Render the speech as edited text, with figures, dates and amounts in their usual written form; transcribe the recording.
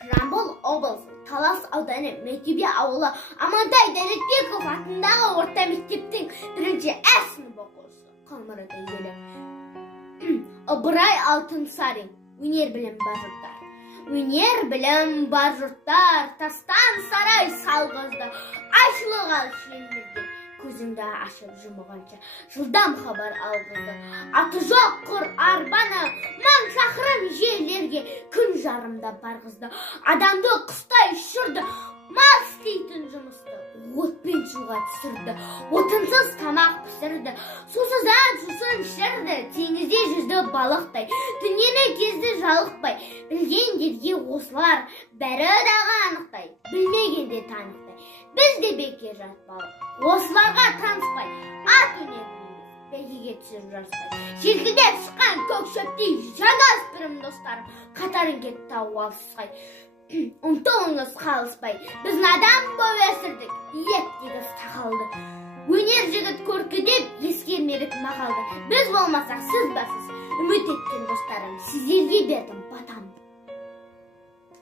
Жамбыл облысы Талас ауданы Мәртөбе ауылы Амантай Дәулетбеков атындағы орта мектептің 1-ші Ә сынып оқушысы Қалмұрат Айзелі. Ыбырай Алтынсарин. Өнер білім бар жұрттар. Өнер білім бар жұрттар. Тастан сарай салғызды. Ашылыған шелмерге көзіңді ашып жұмығанша жылдам хабар алғызды. Аты жоқ құр арбаны мың шақырым жерлерге күн жарымда барғызды. Адамды қыстай ұшырды. Мал істейтін жұмысты отпен суға түсірді. Отынсыз тамақ пісірді. Сусыздан сусын ішірді. Теңізде жүзді балықтай. Дүниені кезді жалықпай. Білгендерге осылар бәрі дағы анықтай. Білмегенде танықтай. Біз де бекер жатпалық. Осыларға таныспай. Ат өнер білмес. Бәйгеге түсіп жарыспай. Желкіден шыққан көк шөптей жанас бірім достарым. Қатарын кетті алысқай. Ұмтылыңыз қалыспай. Біз надан боп өсірдік. Еттегі тақалды. Өнер жігіт көркі деп ескермедік мақалды. Біз болмасақ сіз барсыз. Үміт еткен достарым, сіздерге бердім батам.